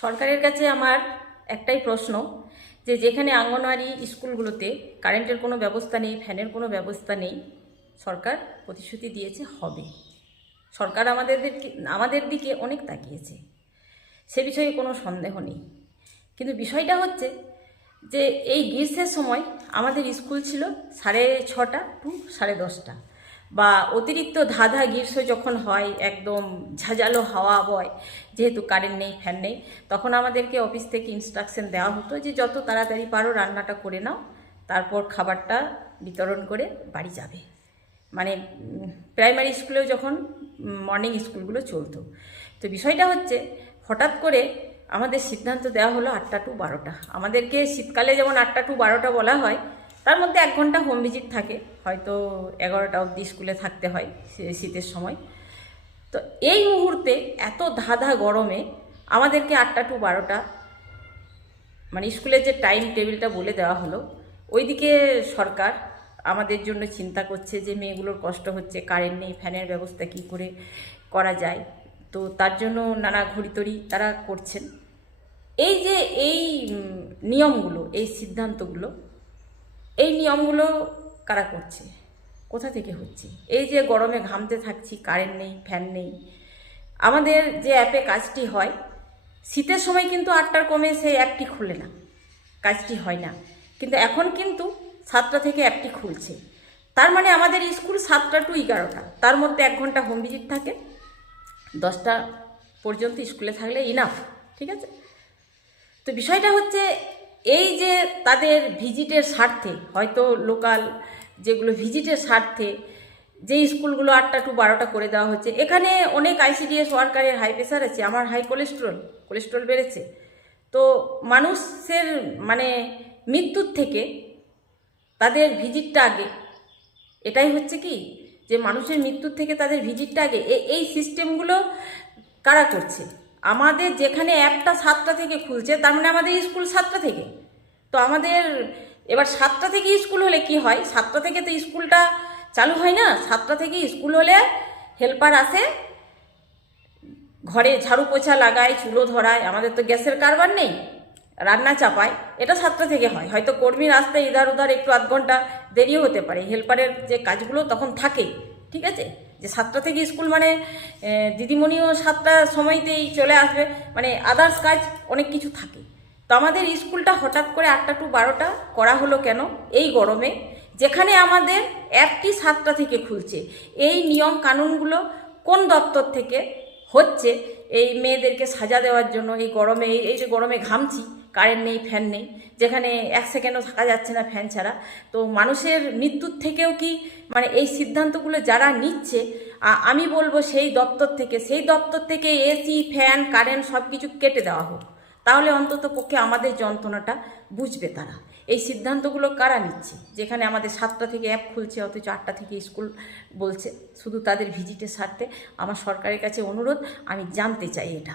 সরকারের কাছে আমার একটাই প্রশ্ন যে যেখানে অঙ্গনওয়াড়ি স্কুলগুলোতে কারেন্টের কোনো ব্যবস্থা নেই, ফ্যানের কোনো ব্যবস্থা নেই, সরকার প্রতিশ্রুতি দিয়েছে হবে। সরকার আমাদের দিকে অনেক তাকিয়েছে, সে বিষয়ে কোনো সন্দেহ নেই। কিন্তু বিষয়টা হচ্ছে যে এই গ্রীষ্মের সময় আমাদের স্কুল ছিল 6:30 টু 10:30, বা অতিরিক্ত ধাঁধা গ্রীষ্ম যখন হয়, একদম ঝাঁঝালো হাওয়া বয়, যেহেতু কারেন্ট নেই, ফ্যান নেই, তখন আমাদেরকে অফিস থেকে ইনস্ট্রাকশন দেওয়া হতো যে যত তাড়াতাড়ি পারো রান্নাটা করে নাও, তারপর খাবারটা বিতরণ করে বাড়ি যাবে। মানে প্রাইমারি স্কুলেও যখন মর্নিং স্কুলগুলো চলতো, তো বিষয়টা হচ্ছে হঠাৎ করে আমাদের সিদ্ধান্ত দেওয়া হলো 8টা টু 12টা। আমাদেরকে শীতকালে যেমন 8টা টু 12টা বলা হয়, তার মধ্যে 1 ঘন্টা হোম ভিজিট থাকে, হয়তো 11টা অবধি স্কুলে থাকতে হয় শীতের সময়। তো এই মুহূর্তে এত ধাঁধা গরমে আমাদেরকে 8টা টু 12টা মানে স্কুলের যে টাইম টেবিলটা বলে দেওয়া হলো, ওইদিকে সরকার আমাদের জন্য চিন্তা করছে যে মেয়েগুলোর কষ্ট হচ্ছে, কারেন্ট নেই, ফ্যানের ব্যবস্থা কী করে করা যায়, তো তার জন্য নানা ঘড়িতড়ি তারা করছেন। এই যে এই নিয়মগুলো, এই সিদ্ধান্তগুলো, এই নিয়মগুলো কারা করছে, কোথা থেকে হচ্ছে? এই যে গরমে ঘামতে থাকছি, কারেন্ট নেই, ফ্যান নেই, আমাদের যে অ্যাপে কাজটি হয়, শীতের সময় কিন্তু 8টার কমে সেই অ্যাপটি খুলে না, কাজটি হয় না। কিন্তু এখন কিন্তু 7টা থেকে অ্যাপটি খুলছে। তার মানে আমাদের স্কুল 7টা টু 11টা, তার মধ্যে 1 ঘন্টা হোম ভিজিট থাকে, 10টা পর্যন্ত স্কুলে থাকলে ইনাফ, ঠিক আছে? তো বিষয়টা হচ্ছে এই যে তাদের ভিজিটের স্বার্থে, হয়তো লোকাল যেগুলো ভিজিটের স্বার্থে যে স্কুলগুলো 8টা টু 12টা করে দেওয়া হচ্ছে, এখানে অনেক আইসিডিএস ওয়ার্কারের হাই প্রেশার আছে, আমার হাই কোলেস্ট্রল বেড়েছে। তো মানুষের মানে মৃত্যুর থেকে তাদের ভিজিটটা আগে, এটাই হচ্ছে কি যে মানুষের মৃত্যুর থেকে তাদের ভিজিটটা আগে। এই সিস্টেমগুলো কারা করছে? আমাদের যেখানে অ্যাপটা 7টা থেকে খুলছে, তার মানে আমাদের স্কুল 7টা থেকে। তো আমাদের এবার 7টা থেকে স্কুল হলে কি হয়, 7টা থেকে তো স্কুলটা চালু হয় না। 7টা থেকে স্কুল হলে হেল্পার আসে, ঘরে ঝাড়ু পোছা লাগায়, চুলো ধরায়, আমাদের তো গ্যাসের কারবার নেই, রান্না চাপায়, এটা 7টা থেকে হয়। হয়তো কর্মীর আসতে ইধার উধার একটু আধ ঘন্টা দেরিও হতে পারে, হেল্পারের যে কাজগুলো তখন থাকেই, ঠিক আছে? যে 7টা থেকে স্কুল মানে দিদিমণিও 7টার সময়তেই চলে আসবে, মানে আদার্স কাজ অনেক কিছু থাকে। তো আমাদের স্কুলটা হঠাৎ করে 8টা টু 12টা করা হলো কেন এই গরমে, যেখানে আমাদের অ্যাপটি 7টা থেকে খুলছে? এই নিয়ম কানুনগুলো কোন দপ্তর থেকে হচ্ছে? এই মেয়েদেরকে সাজা দেওয়ার জন্য, এই গরমে, এই যে গরমে ঘামছি, কারেন্ট নেই, ফ্যান নেই, যেখানে 1 সেকেন্ডও থাকা যাচ্ছে না ফ্যান ছাড়া। তো মানুষের মৃত্যুর থেকেও কি মানে এই সিদ্ধান্তগুলো যারা নিচ্ছে, আমি বলবো সেই দপ্তর থেকে এসি, ফ্যান, কারেন্ট সব কিছু কেটে দেওয়া হোক, তাহলে অন্তত পক্ষে আমাদের যন্ত্রণাটা বুঝবে তারা। এই সিদ্ধান্তগুলো কারা নিচ্ছে, যেখানে আমাদের 7টা থেকে অ্যাপ খুলছে অথচ 8টা থেকে স্কুল বলছে, শুধু তাদের ভিজিটের স্বার্থে? আমার সরকারের কাছে অনুরোধ, আমি জানতে চাই এটা।